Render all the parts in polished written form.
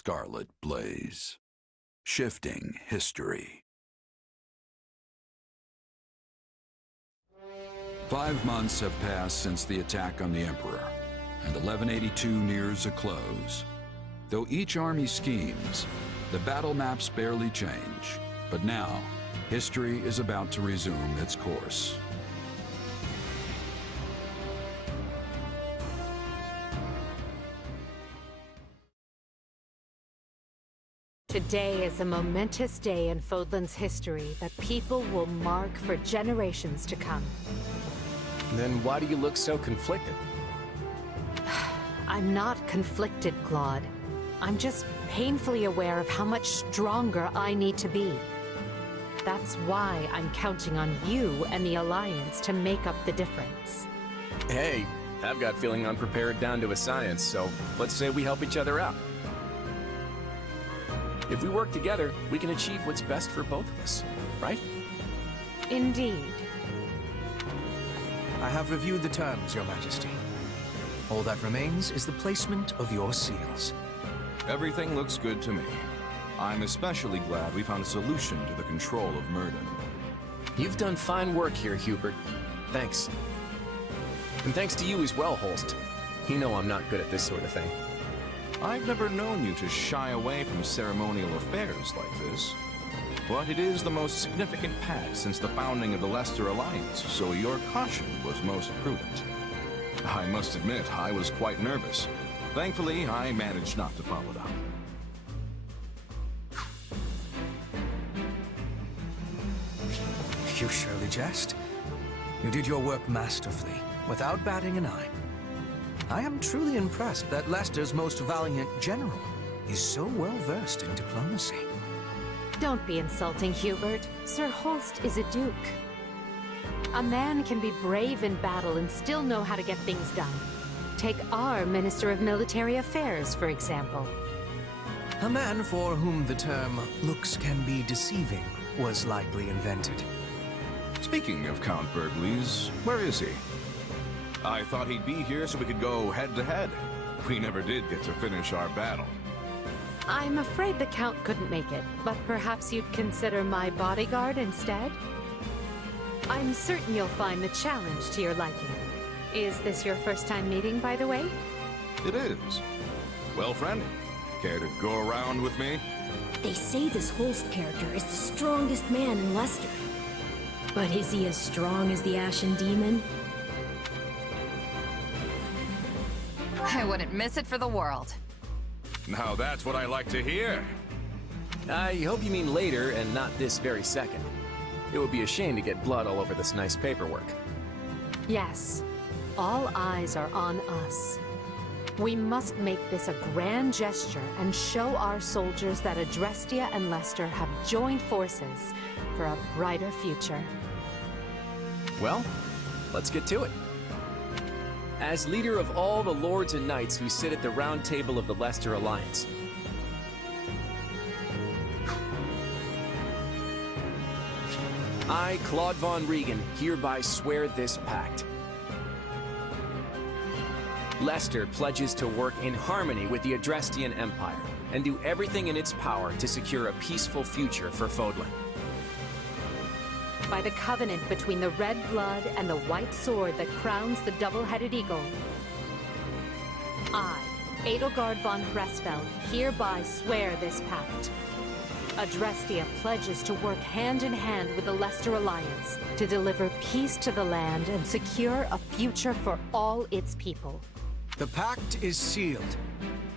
scarlet blaze, shifting history. 5 months have passed since the attack on the Emperor, and 1182 nears a close. Though each army schemes, the battle maps barely change. But now, history is about to resume its course. Today is a momentous day in Fodlan's history that people will mark for generations to come. Then why do you look so conflicted? I'm not conflicted, Claude. I'm just painfully aware of how much stronger I need to be. That's why I'm counting on you and the Alliance to make up the difference. Hey, I've got feeling unprepared down to a science, so let's say we help each other out. If we work together, we can achieve what's best for both of us, right? Indeed. I have reviewed the terms, Your Majesty. All that remains is the placement of your seals. Everything looks good to me. I'm especially glad we found a solution to the control of Murden. You've done fine work here, Hubert. Thanks. And thanks to you as well, Holst. You know I'm not good at this sort of thing. I've never known you to shy away from ceremonial affairs like this. But it is the most significant pact since the founding of the Leicester Alliance, so your caution was most prudent. I must admit, I was quite nervous. Thankfully, I managed not to follow it up. You surely jest. You did your work masterfully, without batting an eye. I am truly impressed that Leicester's most valiant general is so well versed in diplomacy. Don't be insulting, Hubert. Sir Holst is a duke. A man can be brave in battle and still know how to get things done. Take our Minister of Military Affairs, for example. A man for whom the term looks can be deceiving was likely invented. Speaking of Count Burgleys, where is he? I thought he'd be here so we could go head-to-head. We never did get to finish our battle. I'm afraid the Count couldn't make it, but perhaps you'd consider my bodyguard instead? I'm certain you'll find the challenge to your liking. Is this your first time meeting, by the way? It is. Well, friend, care to go around with me? They say this Holst character is the strongest man in Leicester. But is he as strong as the Ashen Demon? I wouldn't miss it for the world. Now that's what I like to hear. I hope you mean later and not this very second. It would be a shame to get blood all over this nice paperwork. Yes. All eyes are on us. We must make this a grand gesture and show our soldiers that Adrestia and Leicester have joined forces for a brighter future. Well, let's get to it. As leader of all the lords and knights who sit at the round table of the Leicester Alliance, I, Claude von Regan, hereby swear this pact. Leicester pledges to work in harmony with the Adrestian Empire and do everything in its power to secure a peaceful future for Fodlan. By the covenant between the red blood and the white sword that crowns the double-headed eagle, I, Edelgard von Hresfeld, hereby swear this pact. Adrestia pledges to work hand in hand with the Leicester Alliance to deliver peace to the land and secure a future for all its people. The pact is sealed.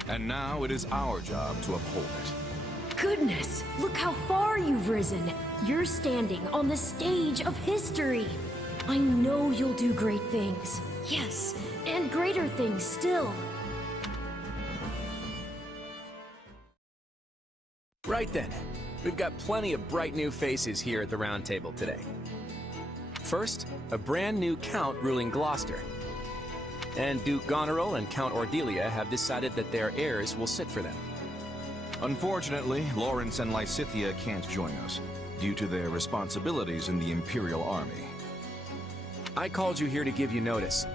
And now it is our job to uphold it. Goodness, look how far you've risen. You're standing on the stage of history. I know you'll do great things. Yes, and greater things still. Right then, we've got plenty of bright new faces here at the round table today. First, a brand new Count ruling Gloucester. And Duke Goneril and Count Ordelia have decided that their heirs will sit for them. Unfortunately, Lawrence and Lysithea can't join us, due to their responsibilities in the Imperial Army. I called you here to give you notice.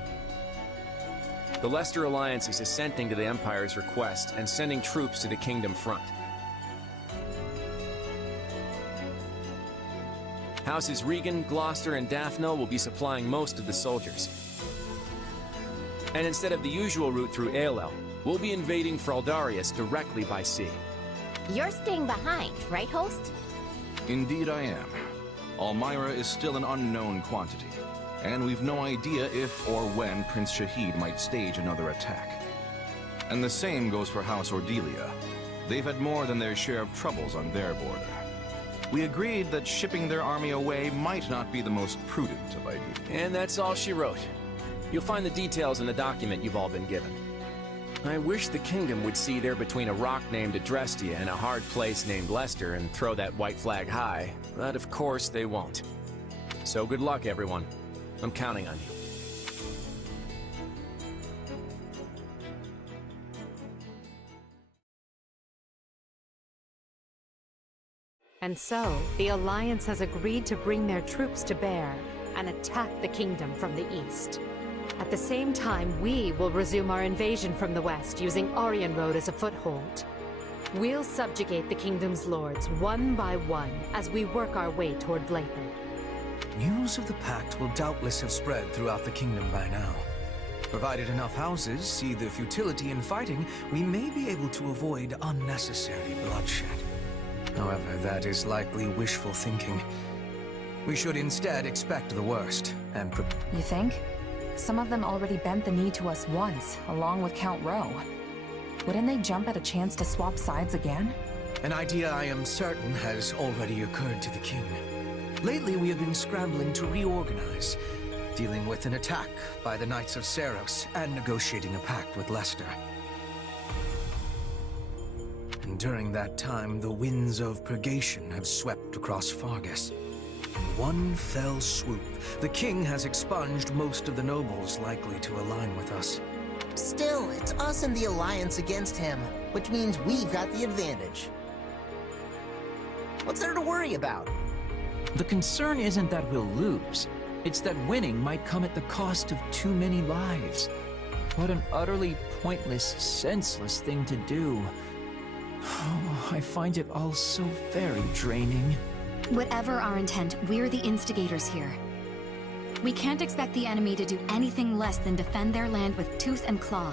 The Leicester Alliance is assenting to the Empire's request and sending troops to the Kingdom front. Houses Regan, Gloucester, and Daphne will be supplying most of the soldiers. And instead of the usual route through Aelel, we'll be invading Fraldarius directly by sea. You're staying behind, right, host? Indeed I am. Almyra is still an unknown quantity, and we've no idea if or when Prince Shahid might stage another attack. And the same goes for House Ordelia. They've had more than their share of troubles on their border. We agreed that shipping their army away might not be the most prudent of ideas. And that's all she wrote. You'll find the details in the document you've all been given. I wish the Kingdom would see there between a rock named Adrestia and a hard place named Leicester and throw that white flag high, but of course they won't. So good luck, everyone. I'm counting on you. And so, the Alliance has agreed to bring their troops to bear and attack the Kingdom from the east. At the same time, we will resume our invasion from the west using Aryan Road as a foothold. We'll subjugate the Kingdom's lords one by one as we work our way toward Blayford. News of the Pact will doubtless have spread throughout the kingdom by now. Provided enough houses see the futility in fighting, we may be able to avoid unnecessary bloodshed. However, that is likely wishful thinking. We should instead expect the worst and You think? Some of them already bent the knee to us once, along with Count Rowe. Wouldn't they jump at a chance to swap sides again? An idea I am certain has already occurred to the king. Lately, we have been scrambling to reorganize, dealing with an attack by the Knights of Seros and negotiating a pact with Leicester. And during that time, the winds of purgation have swept across Fargus. In one fell swoop, the king has expunged most of the nobles likely to align with us. Still, it's us and the Alliance against him, which means we've got the advantage. What's there to worry about? The concern isn't that we'll lose. It's that winning might come at the cost of too many lives. What an utterly pointless, senseless thing to do. Oh, I find it all so very draining. Whatever our intent, we're the instigators here. We can't expect the enemy to do anything less than defend their land with tooth and claw.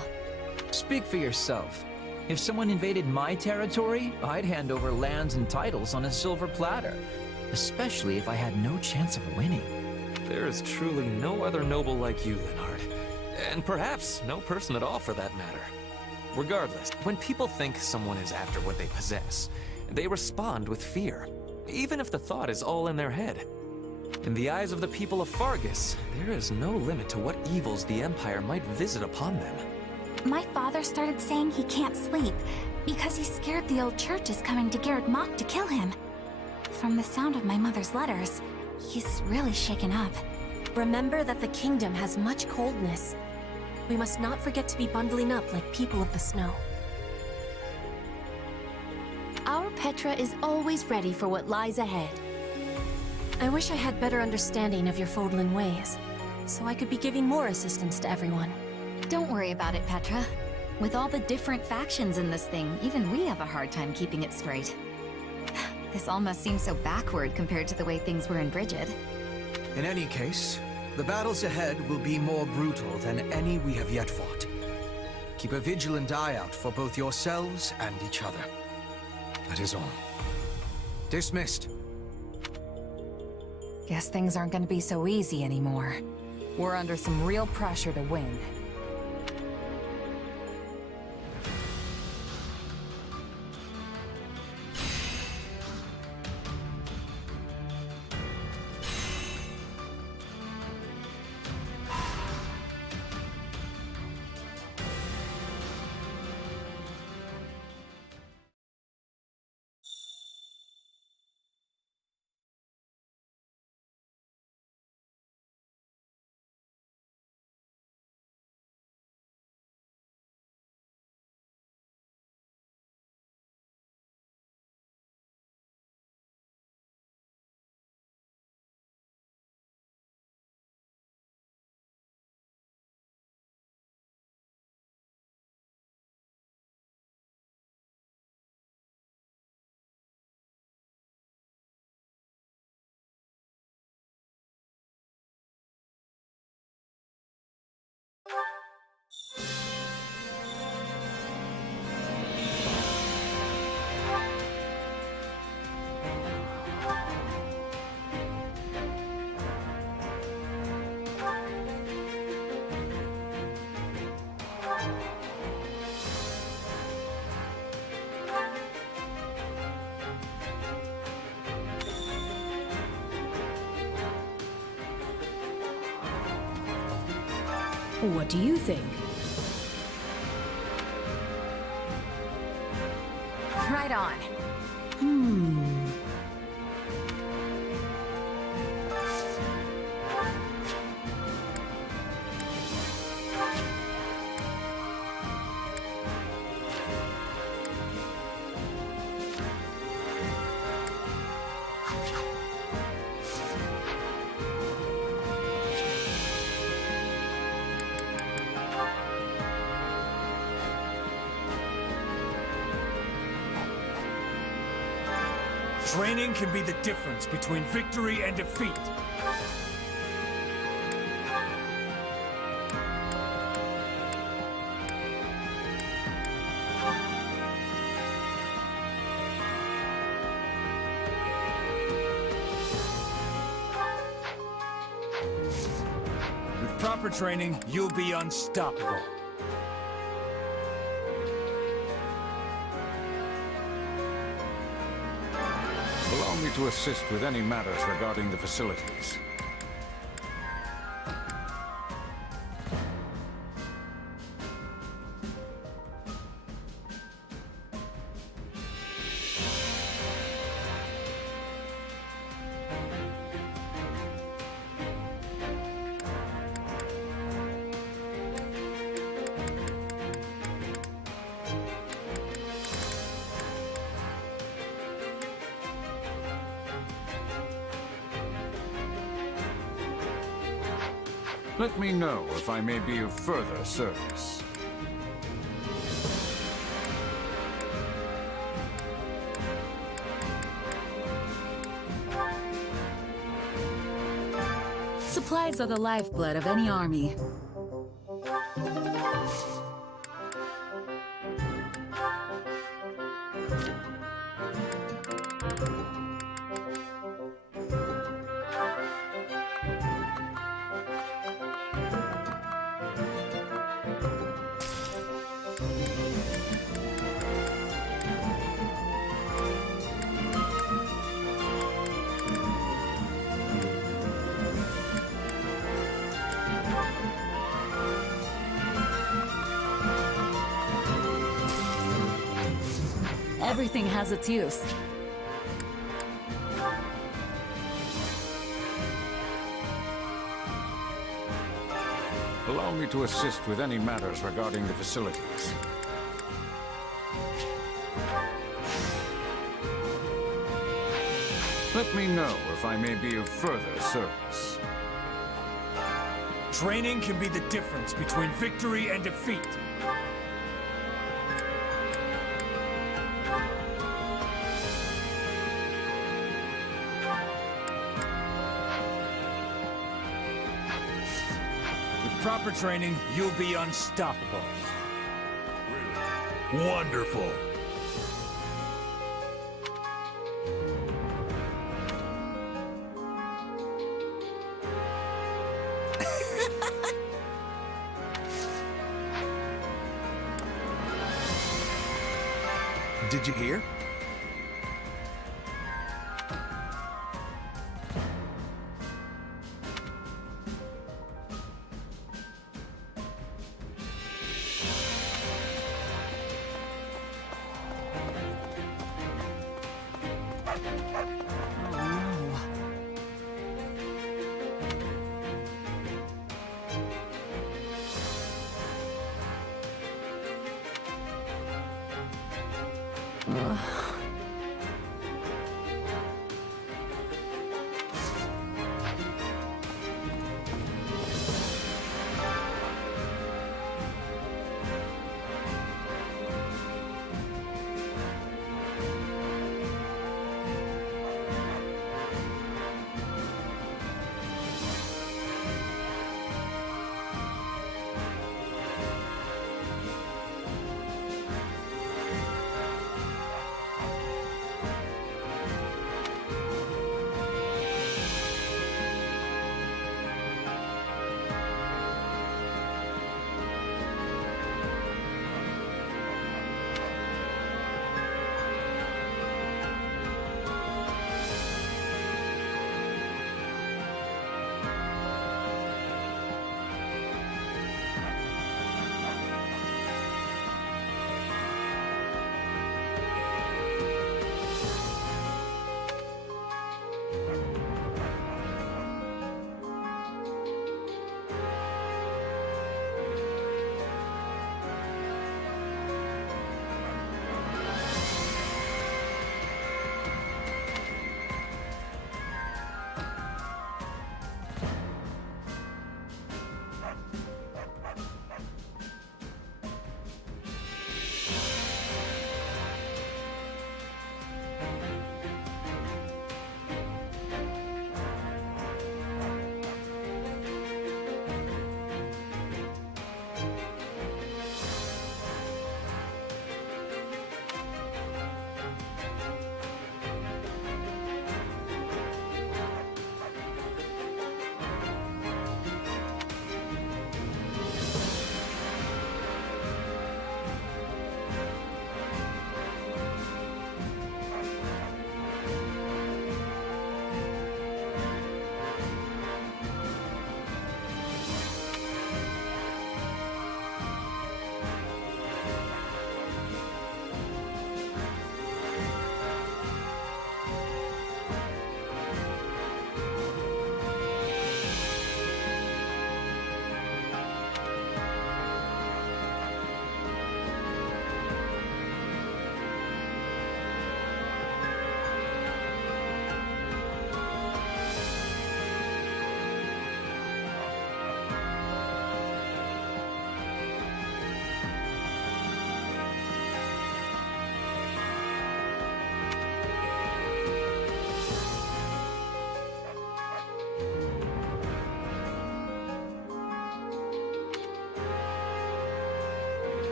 Speak for yourself. If someone invaded my territory, I'd hand over lands and titles on a silver platter. Especially if I had no chance of winning. There is truly no other noble like you, Leonard. And perhaps no person at all for that matter. Regardless, when people think someone is after what they possess, they respond with fear, even if the thought is all in their head. In the eyes of the people of Fargus, there is no limit to what evils the Empire might visit upon them. My father started saying he can't sleep because he's scared the old church is coming to Garrett Mock to kill him. From the sound of my mother's letters, he's really shaken up. Remember that the kingdom has much coldness. We must not forget to be bundling up like people of the snow. Our Petra is always ready for what lies ahead. I wish I had better understanding of your Fodlan ways, so I could be giving more assistance to everyone. Don't worry about it, Petra. With all the different factions in this thing, even we have a hard time keeping it straight. This all must seem so backward compared to the way things were in Brigid. In any case, the battles ahead will be more brutal than any we have yet fought. Keep a vigilant eye out for both yourselves and each other. That is all. Dismissed. Guess things aren't gonna be so easy anymore. We're under some real pressure to win. What do you think? Right on. Training can be the difference between victory and defeat. With proper training, you'll be unstoppable. Allow me to assist with any matters regarding the facilities. Let me know if I may be of further service. Supplies are the lifeblood of any army. Everything has its use. Allow me to assist with any matters regarding the facilities. Let me know if I may be of further service. Training can be the difference between victory and defeat. With proper training, you'll be unstoppable. Really? Wonderful. Did you hear?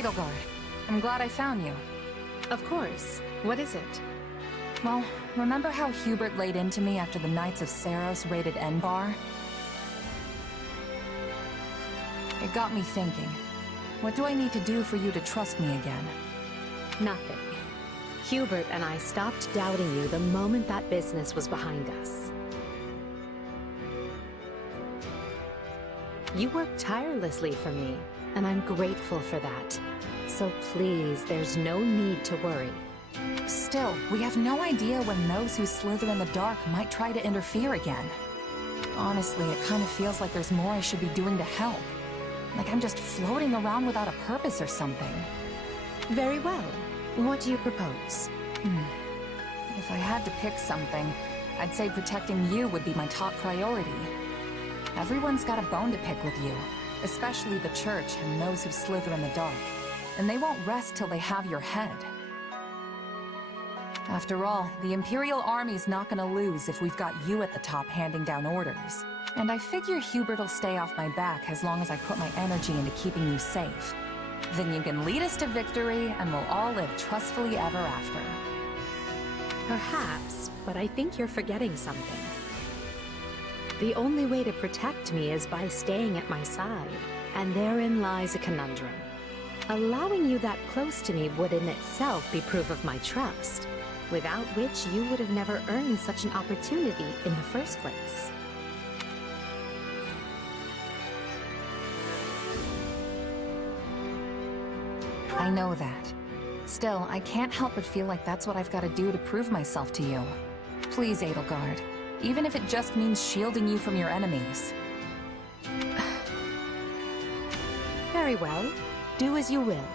Edelgard. I'm glad I found you. Of course. What is it? Well, remember how Hubert laid into me after the Knights of Saros raided Enbar? It got me thinking. What do I need to do for you to trust me again? Nothing. Hubert and I stopped doubting you the moment that business was behind us. You worked tirelessly for me, and I'm grateful for that. So please, there's no need to worry. Still, we have no idea when those who slither in the dark might try to interfere again. Honestly, it kind of feels like there's more I should be doing to help. Like I'm just floating around without a purpose or something. Very well. What do you propose? If I had to pick something, I'd say protecting you would be my top priority. Everyone's got a bone to pick with you, especially the Church and those who slither in the dark. And they won't rest till they have your head. After all, the Imperial Army's not gonna lose if we've got you at the top handing down orders. And I figure Hubert'll stay off my back as long as I put my energy into keeping you safe. Then you can lead us to victory, and we'll all live trustfully ever after. Perhaps, but I think you're forgetting something. The only way to protect me is by staying at my side, and therein lies a conundrum. Allowing you that close to me would in itself be proof of my trust, without which you would have never earned such an opportunity in the first place. I know that. Still, I can't help but feel like that's what I've got to do to prove myself to you. Please, Edelgard. Even if it just means shielding you from your enemies. Very well. Do as you will.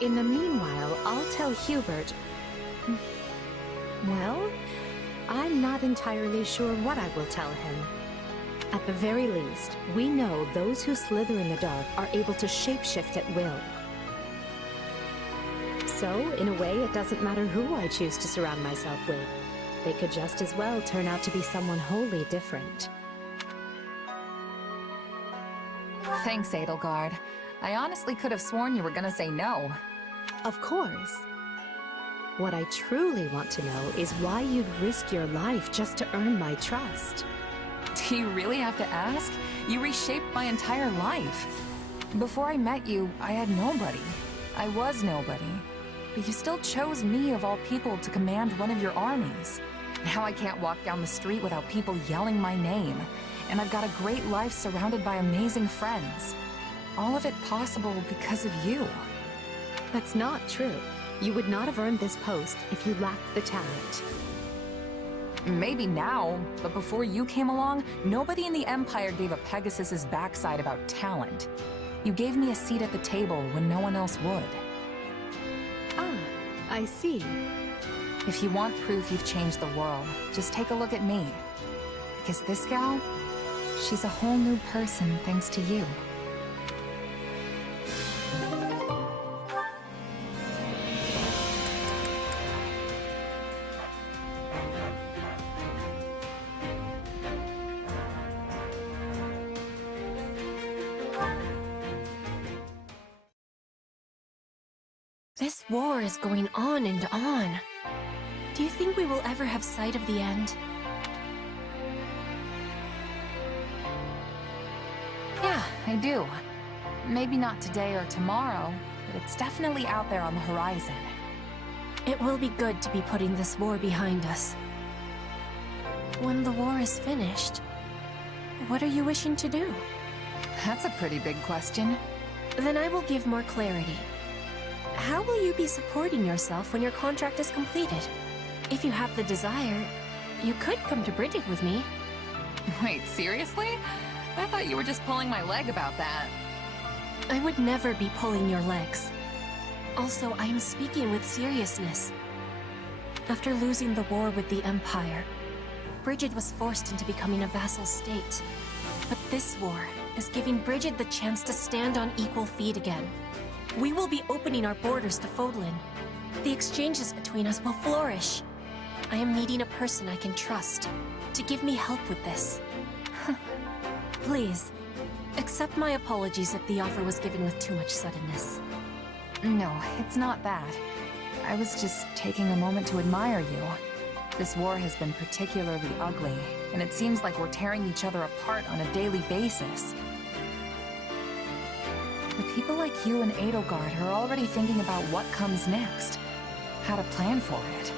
In the meanwhile, I'll tell Hubert... Well, I'm not entirely sure what I will tell him. At the very least, we know those who slither in the dark are able to shapeshift at will. So, in a way, it doesn't matter who I choose to surround myself with. They could just as well turn out to be someone wholly different. Thanks, Edelgard. I honestly could have sworn you were gonna say no. Of course. What I truly want to know is why you'd risk your life just to earn my trust. Do you really have to ask? You reshaped my entire life. Before I met you, I had nobody. I was nobody. But you still chose me of all people to command one of your armies. Now I can't walk down the street without people yelling my name. And I've got a great life surrounded by amazing friends. All of it possible because of you. That's not true. You would not have earned this post if you lacked the talent. Maybe now, but before you came along, nobody in the Empire gave a Pegasus's backside about talent. You gave me a seat at the table when no one else would. Ah, I see. If you want proof you've changed the world, just take a look at me. Because this gal, she's a whole new person thanks to you. This war is going on and on. Do you think we will ever have sight of the end? Yeah, I do. Maybe not today or tomorrow, but it's definitely out there on the horizon. It will be good to be putting this war behind us. When the war is finished, what are you wishing to do? That's a pretty big question. Then I will give more clarity. How will you be supporting yourself when your contract is completed? If you have the desire, you could come to Bridget with me. Wait, seriously? I thought you were just pulling my leg about that. I would never be pulling your legs. Also, I am speaking with seriousness. After losing the war with the Empire, Bridget was forced into becoming a vassal state. But this war is giving Bridget the chance to stand on equal feet again. We will be opening our borders to Fodlan. The exchanges between us will flourish. I am needing a person I can trust to give me help with this. Please, accept my apologies if the offer was given with too much suddenness. No, it's not that. I was just taking a moment to admire you. This war has been particularly ugly, and it seems like we're tearing each other apart on a daily basis. But people like you and Edelgard are already thinking about what comes next, how to plan for it.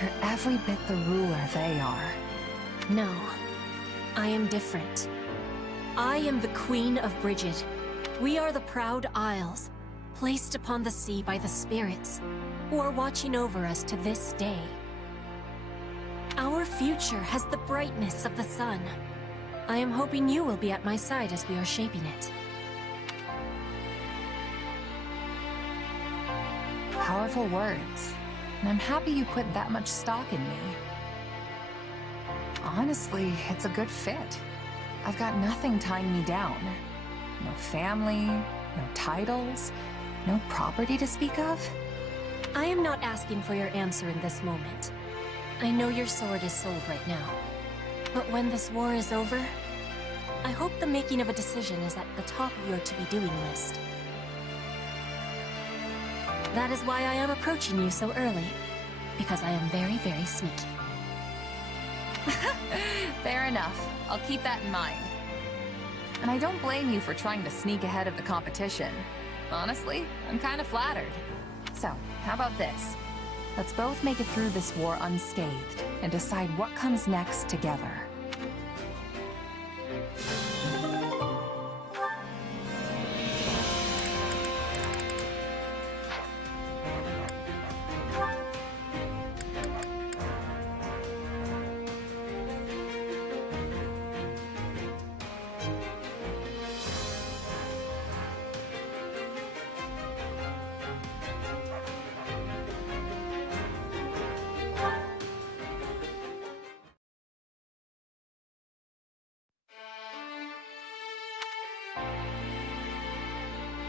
You're every bit the ruler they are. No, I am different. I am the Queen of Brigid. We are the proud Isles, placed upon the sea by the spirits, who are watching over us to this day. Our future has the brightness of the sun. I am hoping you will be at my side as we are shaping it. Powerful words, and I'm happy you put that much stock in me. Honestly, it's a good fit. I've got nothing tying me down. No family, no titles, no property to speak of. I am not asking for your answer in this moment. I know your sword is sold right now. But when this war is over, I hope the making of a decision is at the top of your to-be-doing list. That is why I am approaching you so early, because I am very, very sneaky. Fair enough. I'll keep that in mind. And I don't blame you for trying to sneak ahead of the competition. Honestly, I'm kind of flattered. So, how about this? Let's both make it through this war unscathed, and decide what comes next together.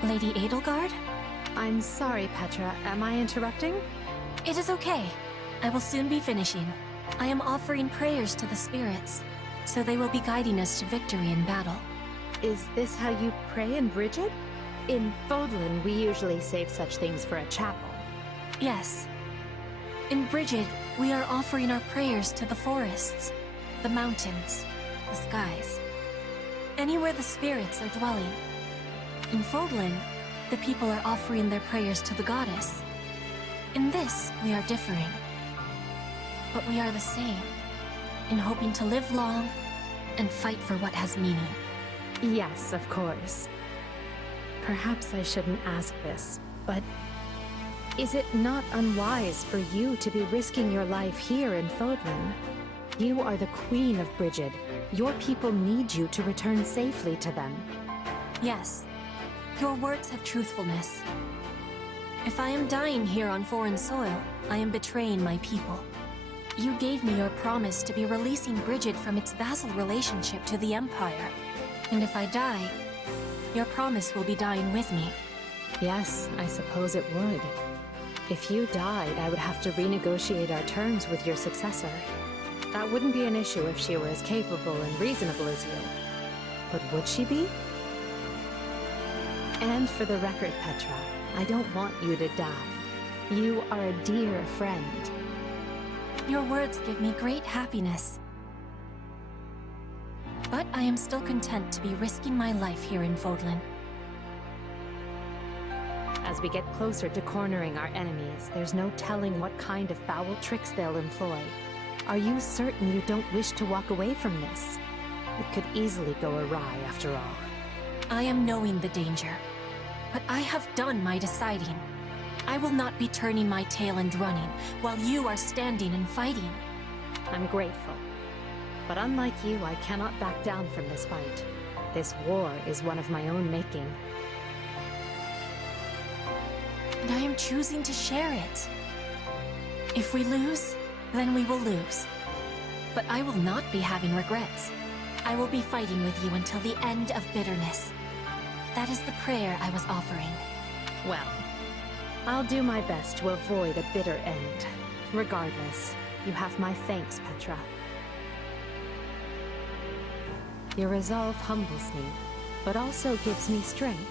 Lady Edelgard? I'm sorry, Petra. Am I interrupting? It is okay. I will soon be finishing. I am offering prayers to the spirits, so they will be guiding us to victory in battle. Is this how you pray in Brigid? In Fodlan, we usually save such things for a chapel. Yes. In Brigid, we are offering our prayers to the forests, the mountains, the skies. Anywhere the spirits are dwelling. In Fodlan, the people are offering their prayers to the goddess. In this, we are differing. But we are the same, in hoping to live long and fight for what has meaning. Yes, of course. Perhaps I shouldn't ask this, but is it not unwise for you to be risking your life here in Fodlan? You are the Queen of Brigid. Your people need you to return safely to them. Yes. Your words have truthfulness. If I am dying here on foreign soil, I am betraying my people. You gave me your promise to be releasing Brigid from its vassal relationship to the Empire. And if I die, your promise will be dying with me. Yes, I suppose it would. If you died, I would have to renegotiate our terms with your successor. That wouldn't be an issue if she were as capable and reasonable as you. But would she be? And for the record, Petra, I don't want you to die. You are a dear friend. Your words give me great happiness. But I am still content to be risking my life here in Fodlan. As we get closer to cornering our enemies, there's no telling what kind of foul tricks they'll employ. Are you certain you don't wish to walk away from this? It could easily go awry, after all. I am knowing the danger. But I have done my deciding. I will not be turning my tail and running, while you are standing and fighting. I'm grateful. But unlike you, I cannot back down from this fight. This war is one of my own making. And I am choosing to share it. If we lose, then we will lose. But I will not be having regrets. I will be fighting with you until the end of bitterness. That is the prayer I was offering. Well, I'll do my best to avoid a bitter end. Regardless, you have my thanks, Petra. Your resolve humbles me, but also gives me strength.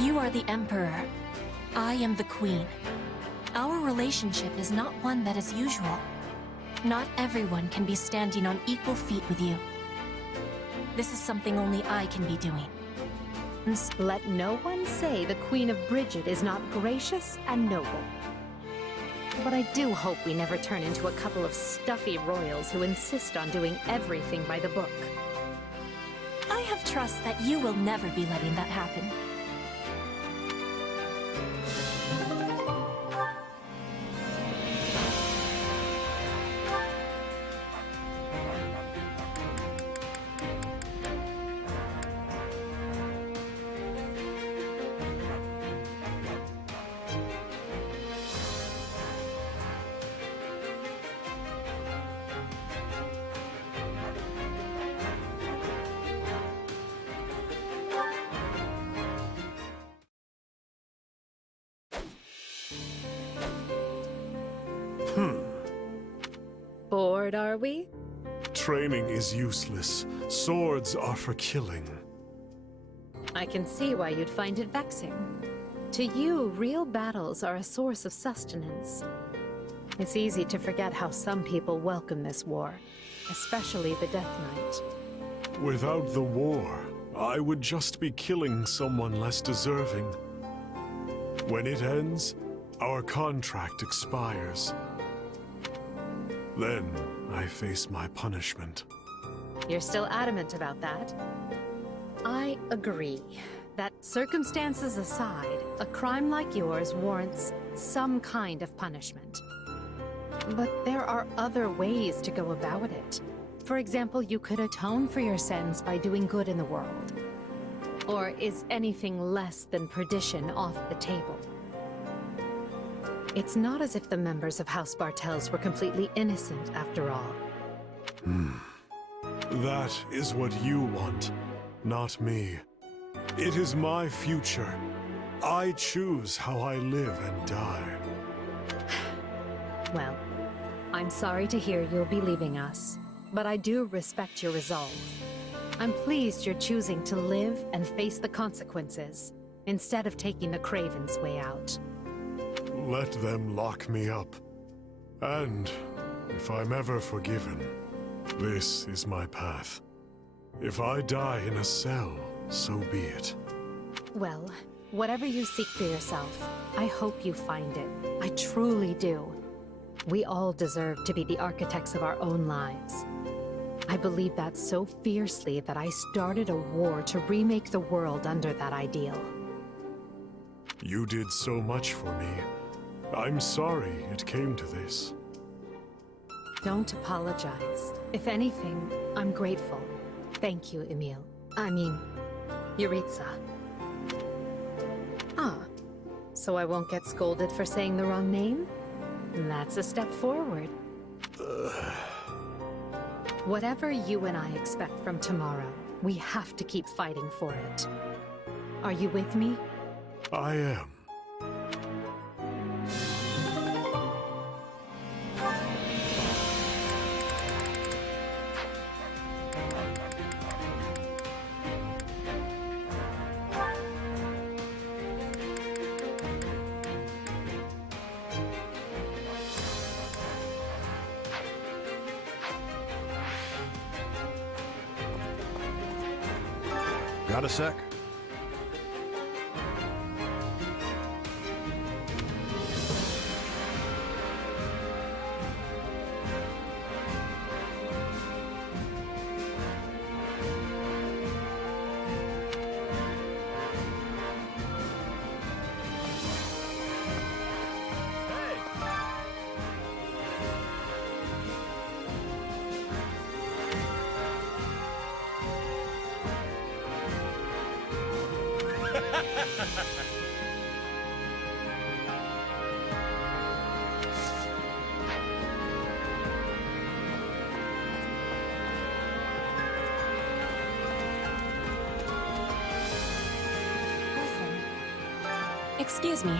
You are the Emperor. I am the Queen. Our relationship is not one that is usual. Not everyone can be standing on equal feet with you. This is something only I can be doing. Let no one say the Queen of Brigid is not gracious and noble. But I do hope we never turn into a couple of stuffy royals who insist on doing everything by the book. I have trust that you will never be letting that happen. Bored, are we? Training is useless. Swords are for killing. I can see why you'd find it vexing. To you, real battles are a source of sustenance. It's easy to forget how some people welcome this war, especially the Death Knight. Without the war, I would just be killing someone less deserving. When it ends, our contract expires. Then, I face my punishment. You're still adamant about that? I agree that circumstances aside, a crime like yours warrants some kind of punishment. But there are other ways to go about it. For example, you could atone for your sins by doing good in the world. Or is anything less than perdition off the table? It's not as if the members of House Bartels were completely innocent, after all. That is what you want, not me. It is my future. I choose how I live and die. Well, I'm sorry to hear you'll be leaving us, but I do respect your resolve. I'm pleased you're choosing to live and face the consequences, instead of taking the Craven's way out. Let them lock me up. And, if I'm ever forgiven, this is my path. If I die in a cell, so be it. Well, whatever you seek for yourself, I hope you find it. I truly do. We all deserve to be the architects of our own lives. I believe that so fiercely that I started a war to remake the world under that ideal. You did so much for me. I'm sorry it came to this. Don't apologize. If anything, I'm grateful. Thank you, Emil. I mean, Yuritsa. Ah, so I won't get scolded for saying the wrong name? That's a step forward. Whatever you and I expect from tomorrow, we have to keep fighting for it. Are you with me? I am. Got a sec? Excuse me.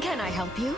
Can I help you?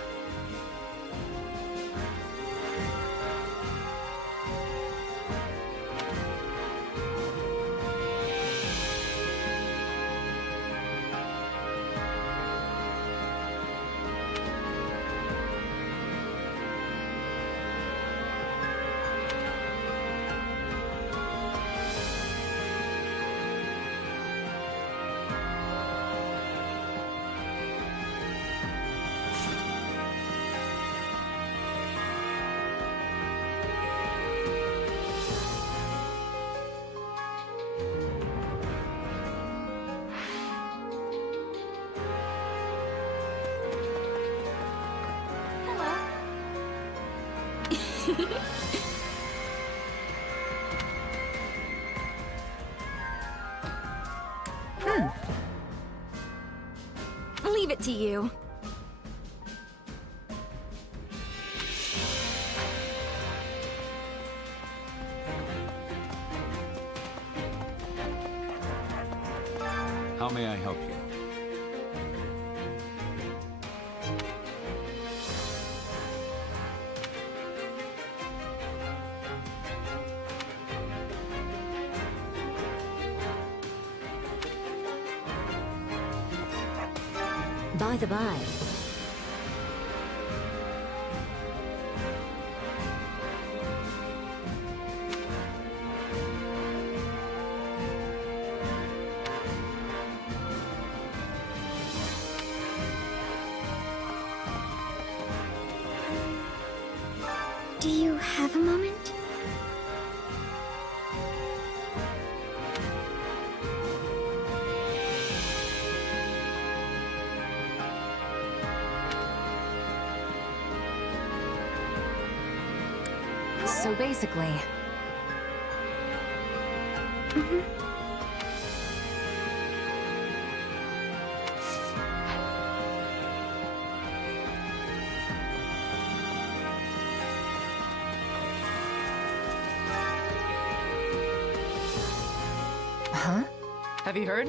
Leave it to you. How may I help you? By the by, Do you have a moment? So basically... Huh? Have you heard?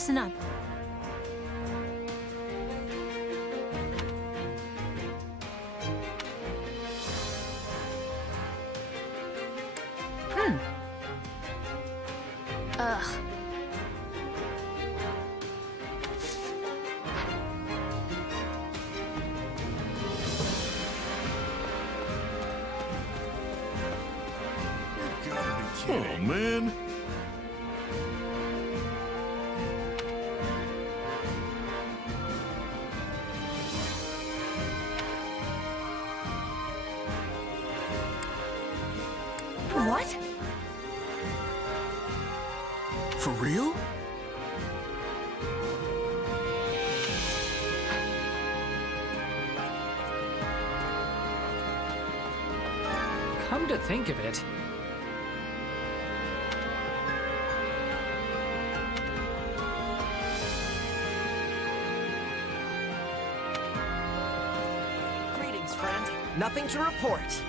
listen up. Ugh. Oh, man. What? For real? Come to think of it, Greetings, friend. Nothing to report.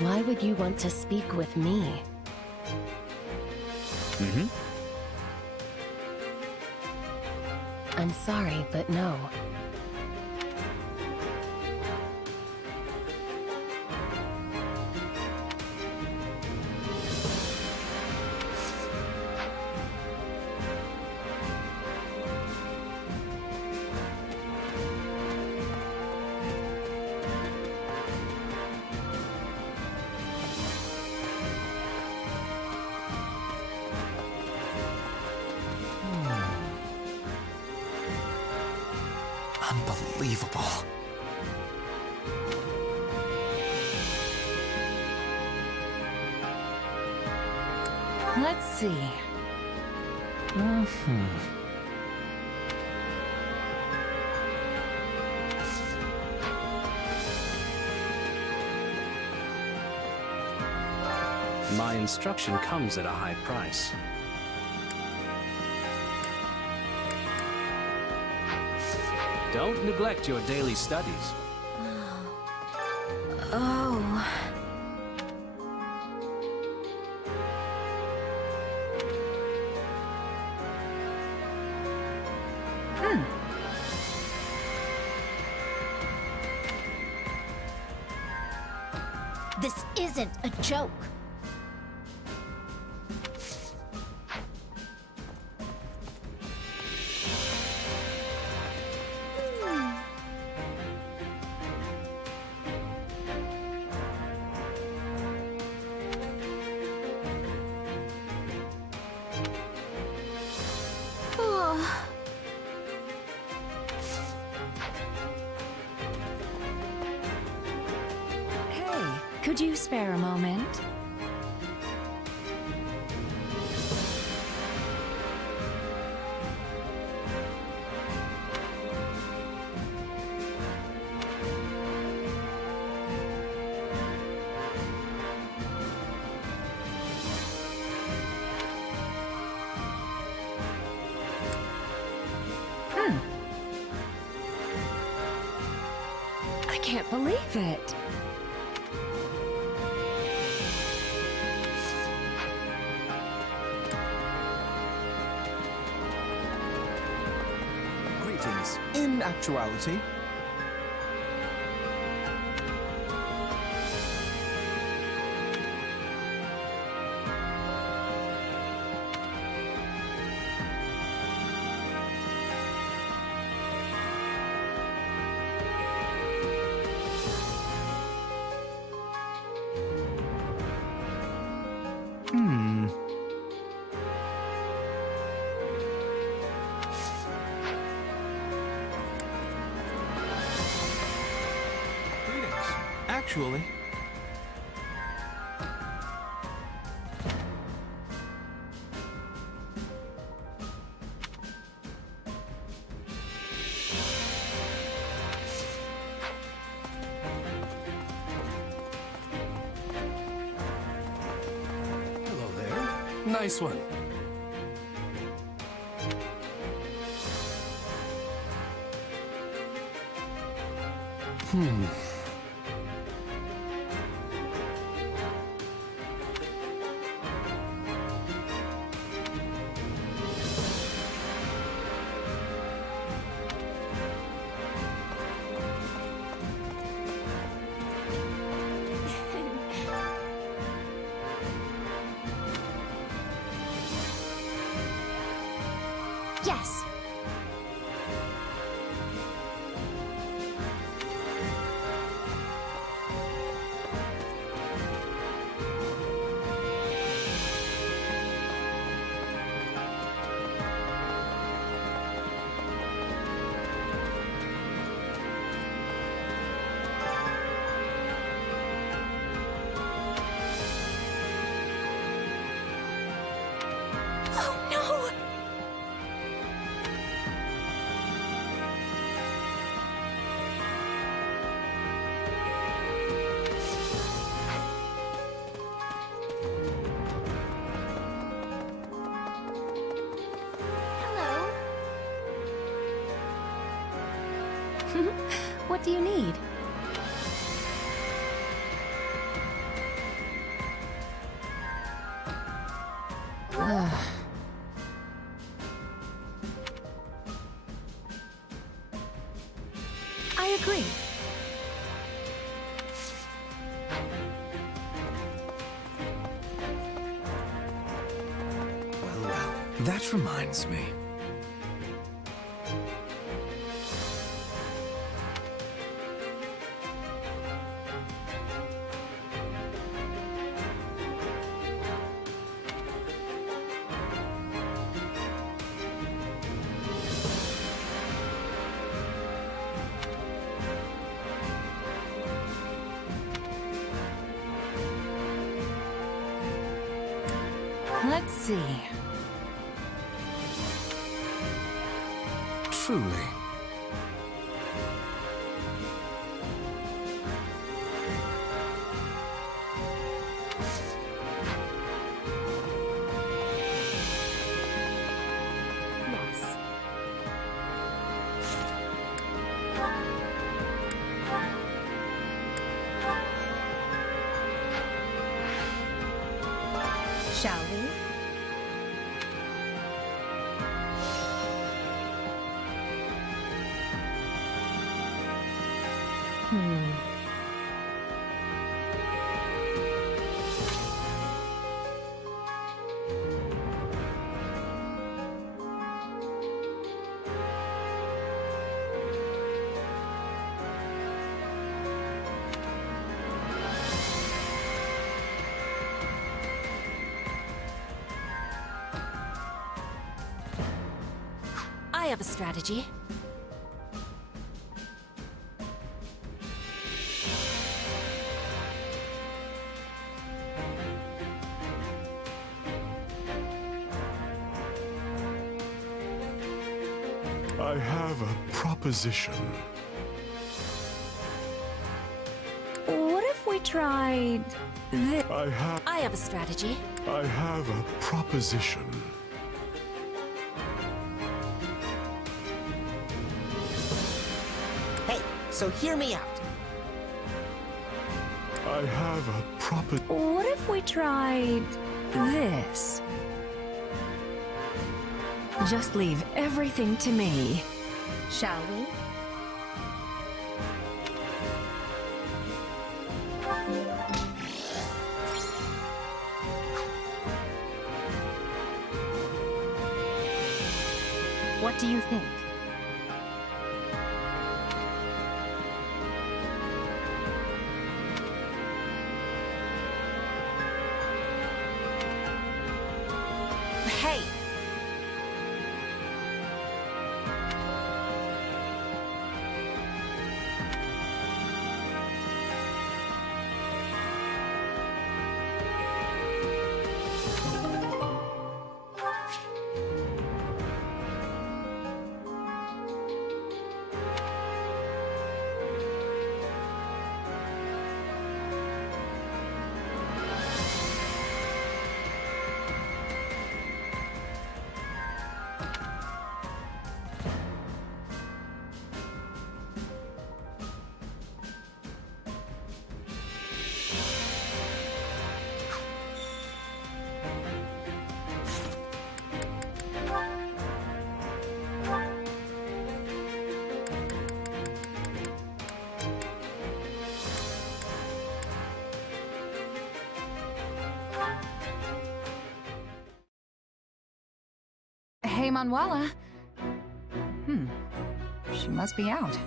Why would you want to speak with me? I'm sorry, but no. Unbelievable. Let's see. My instruction comes at a high price. Don't neglect your daily studies. Oh. This isn't a joke. Could you spare a moment? I can't believe it. In actuality, Actually. Hello there. Nice one. Yes. What do you need? That reminds me. Let's see. Truly. Yes. Shall we? I have a strategy. I have a proposition. What if we tried this? I have a strategy. I have a proposition. Hey, so hear me out. I have a What if we tried this? Just leave everything to me. Shall we? What do you think? Hey! Hey, Manuela. She must be out.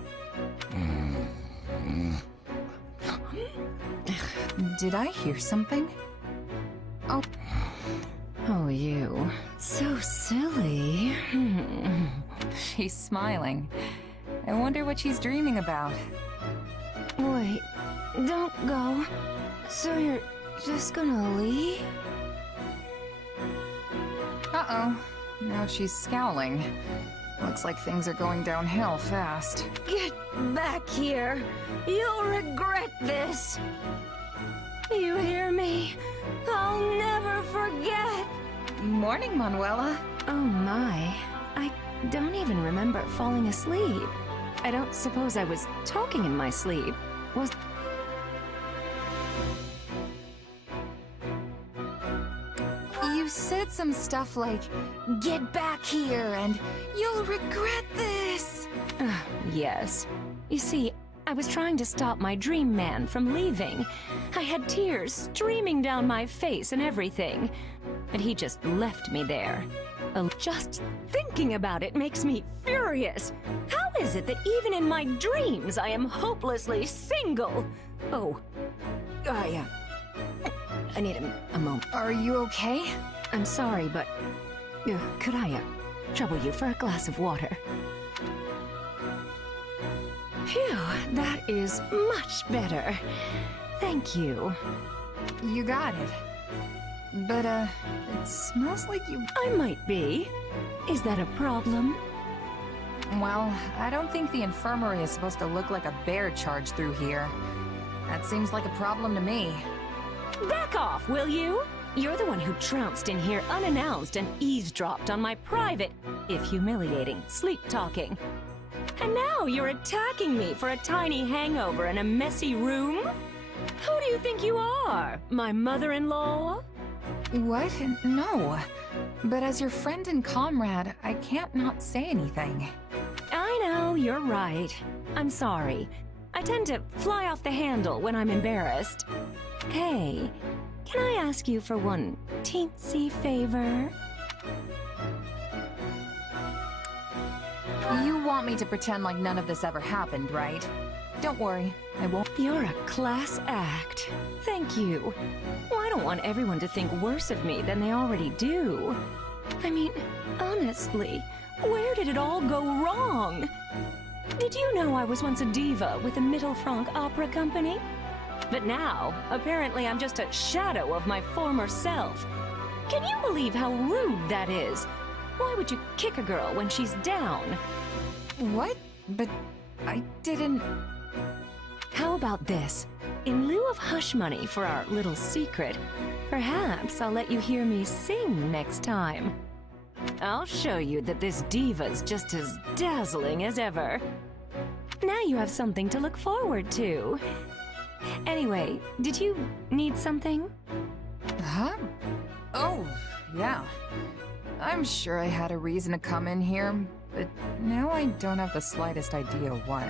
Did I hear something? Oh. Oh, you. So silly. She's smiling. I wonder what she's dreaming about. Wait, don't go. So you're just gonna leave? Uh-oh. Now she's scowling. Looks like things are going downhill fast. Get back here. You'll regret this. You hear me? I'll never forget. Morning, Manuela. Oh my. I don't even remember falling asleep. I don't suppose I was talking in my sleep. Was... You said some stuff like, "Get back here," and "You'll regret this." Yes. You see, I was trying to stop my dream man from leaving. I had tears streaming down my face and everything. But he just left me there. Just thinking about it makes me furious. How is it that even in my dreams I am hopelessly single? Oh, I need a moment. Are you okay? I'm sorry, but could I trouble you for a glass of water? Phew, that is much better. Thank you. You got it. But, it smells like you... I might be. Is that a problem? Well, I don't think the infirmary is supposed to look like a bear charged through here. That seems like a problem to me. Back off, will you? You're the one who trounced in here unannounced and eavesdropped on my private, if humiliating, sleep-talking. And now you're attacking me for a tiny hangover in a messy room? Who do you think you are? My mother-in-law? What? No. But as your friend and comrade, I can't not say anything. I know, you're right. I'm sorry. I tend to fly off the handle when I'm embarrassed. Hey, can I ask you for one teensy favor? You want me to pretend like none of this ever happened, right? Don't worry, I won't. You're a class act. Thank you. Well, I don't want everyone to think worse of me than they already do. I mean, honestly, where did it all go wrong? Did you know I was once a diva with the Mittelfranc Opera Company? But now, apparently I'm just a shadow of my former self. Can you believe how rude that is? Why would you kick a girl when she's down? What? But I didn't... How about this? In lieu of hush money for our little secret, perhaps I'll let you hear me sing next time. I'll show you that this diva's just as dazzling as ever. Now you have something to look forward to. Anyway, did you need something? Huh? Oh, yeah. I'm sure I had a reason to come in here, but now I don't have the slightest idea what.